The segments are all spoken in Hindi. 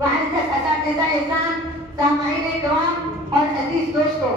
मुअज़्ज़ज़ असातिज़ा इज़ान, सामाईन किराम और अजीज दोस्तों,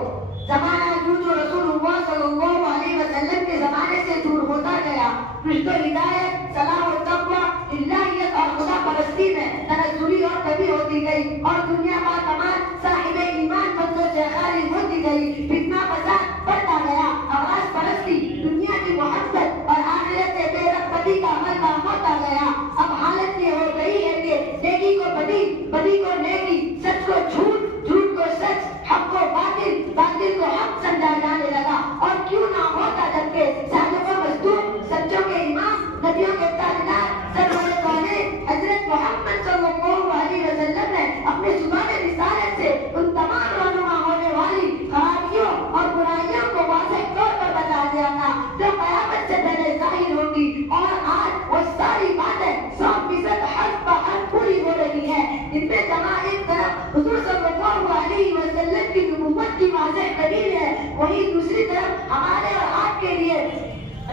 ज़माना जो रसूलुल्लाह सल्लल्लाहु अलैहि वसल्लम के ज़माने से दूर होता गया, रुश्द व हिदायत, सलाह और तक़वा, इल्लाहियत और खुदा परस्ती में तनज़्ज़ुली और कमी होती गई और दुनिया का तमाम साहिब ईमान बंदों से खारिज होती गई। फितना फसाद बढ़ता गया, आवाज़ परस्ती, दुनिया की मोहब्बत और आखिरत से बेरग़बती का अमल काम होता गया। अब हालत ये हो गई है कि नेकी को बदी, बदी को नेकी, सच को झूठ, झूठ को सच, हक को बातिल, बातिल को हक समझा जाने लगा। और क्यों ना होता, जबकि सादिक़ व मज़दूक़, सच्चों के इमाम, नबियों के ताबेदार, सरवर कौने हज़रत मोहम्मद सल्लल्लाहु अलैहि वसल्लम ने अपने ज़ुबान रिसालत से उन तमाम रहनुमा होने वाली खराबियों और बुराइयों को वाज़ेह तौर पर बता दिया था जो क़यामत से पहले ज़ाहिर होगी। और आज वो सारी बातें 100% हर्फ ब हर्फ पूरी हो रही है। इनमें जहाँ एक तरफ हुज़ूर सल्लल्लाहु अलैहि वसल्लम की नबुव्वत की वाज़ेह दलील है, वहीं दूसरी तरफ हमारे और आपके लिए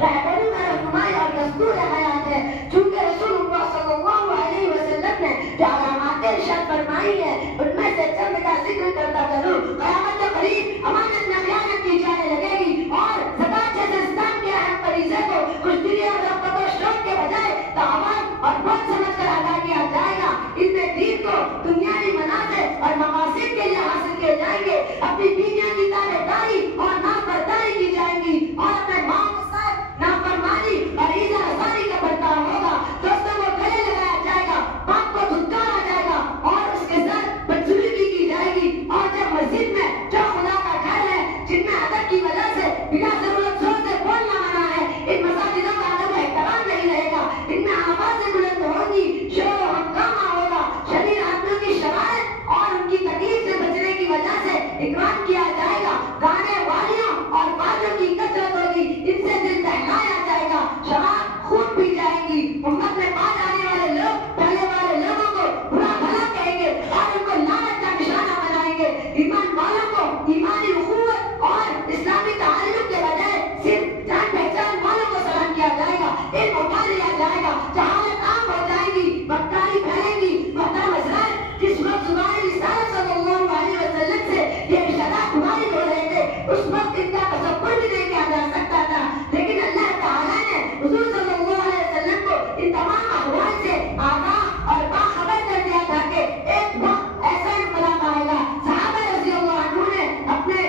रहबरी में रहनुमाई और दस्तूर हयात है। चूंकि रसूलुल्लाह सल्लल्लाहु अलैहि वसल्लम ने जो अलामात इरशाद फरमाई है, उनमें से चंद का जिक्र करता चलूं। क़यामत के करीब अमानत में ख़यानत की जाने लगेगी और ज़कात जैसे इस्लाम के अहम फरीज़े को खुशदिली और रग़बत व शौक़ के बजाय तावान और बोझ समझकर अदा किया जाएगा। इनमें दीन को दुनियावी मनाफ़े और मक़ासिद के लिए हासिल किए जाएंगे, अपनी बीवियों की ताबेदारी और नाफरमानी की जाएगी और अपने माँ के साथ नाफरमानी और ईज़ा हज़ारी का बर्ताव होगा। दोस्तों को गले लगाया जाएगा, बाप को धुतकारा जाएगा और उसके साथ बदसलूकी की जाएगी। और जब मस्जिद में जो खुदा का घर है, जिनमें अदब की वजह से बिना जरूरत जोर से बोलना मना है, इन मसाजिदों का अदब एहतराम नहीं रहेगा, इनमें आवाज़ें बुलंद होंगी, शोर व हंगामा होगा, शरीर आदमियों की शरारत और उनकी तकलीफ से बचने की वजह से इकराम किया जाएगा। गाने वालियों और बाजों की कसरत होगी, इनसे दिल बहलाया जाएगा, शराब खूब पी जाएगी। उम्मत में बाद आने वाले लोग पहले वाले लोगों को बुरा भला कहेंगे और उनको लानत का निशाना बनाएंगे। ईमान वालों को ईमानी उखुवत और इस्लामी ताल्लुक के बजाय सिर्फ जान पहचान वालों को सलाम किया जाएगा, इल्म उठा लिया जाएगा, जहालत आम हो जाएगी, बदकारी फैलेगी। मोहतरम हज़रात, जिस वक्त ज़ुबान रिसालत सल्लल्लाहु अलैहि वसल्लम से ये इरशादात वारिद हो रहे थे, उस वक्त इनका तसव्वुर भी नहीं किया जा सकता था। लेकिन अल्लाह ताला ने हुज़ूर सल्लल्लाहु अलैहि वसल्लम को इन तमाम अहवाल से आगाह और बाखबर कर दिया था कि एक वक्त ऐसा इनकलाब आएगा। सहाबा रज़ियल्लाहु अन्हुम ने अपने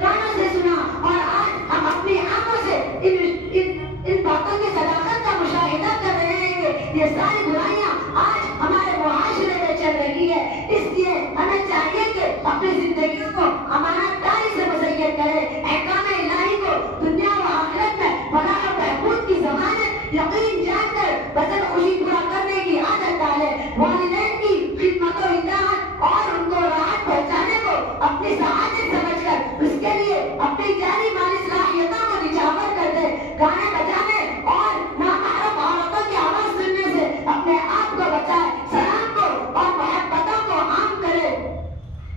कानों से सुना और आज हम अपनी आंखों से इन बातों की सदाकत का मुशाहिदा कर रहे हैं कि ये सारी बुराइयां आज हमारे मुआशरे में चल रही है। इसलिए हमें चाहिए कि अपनी जिंदगियों को अमानतदारी से मुसय्यर करें, अहकाम इलाही को दुनिया व आखिरत में फलाह और बहबूद की ज़मानत यकीन जानकर बदन खुशी पूरा करने की आदत डालें। वालिदैन की खिदमत व इताअत और उनको राहत पहुंचाने को अपनी सआदत समझकर उसके लिए अपनी जानी माली सलाहियतों को निछावर कर दे। गाने बजाने और नामहरम औरतों की आवाज़ सुनने से अपने आप को बचाए, सलाम को और मोहब्बतों को आम करे,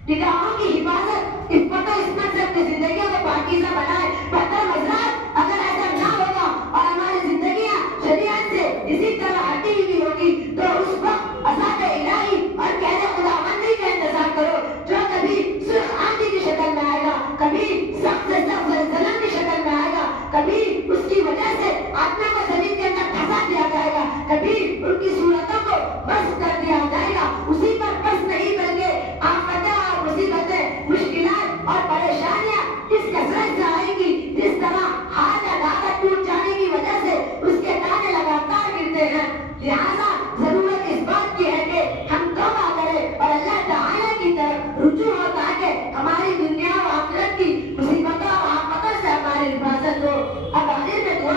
निगाहों की हिफाजत, इफ़्फ़त व इस्मत से अपनी जिंदगियों को पाकीज़ा बनाए। मोहतरम हज़रात, अगर ऐसा ना होगा और हमारी जिंदगियां शरीयत से इसी तरह हटी हुई होगी, तो उस वक्त अज़ाब इलाही और कहने खुदावंदी का इंतजार करो, जो कभी सुर्ख आंधी की शक्ल में आएगा, कभी सख्त से सख्त ज़ल्ज़ला की शक्ल में आएगा, कभी उसकी वजह से आत्मा को जमीन के अंदर फंसा दिया जाएगा, कभी उनकी सूरतों को बस कर दिया जाएगा। उसी पर बस नहीं बल्कि आफतें और मुसीबतें, मुश्किलात और परेशानियां इस कसरत से आएंगी, जिस तरह हाथ या दाना टूट जाने की वजह से उसके दाने लगातार गिरते हैं। लिहाजा जरूरत इस बात की है कि हम तौबा करें और अल्लाह ताला की तरफ रुजू हो, ताकि हमारी दुनिया और आखिरत की मुसीबतों और आफतों से हमारी हिफाजत हो। अब आखिर में दुआ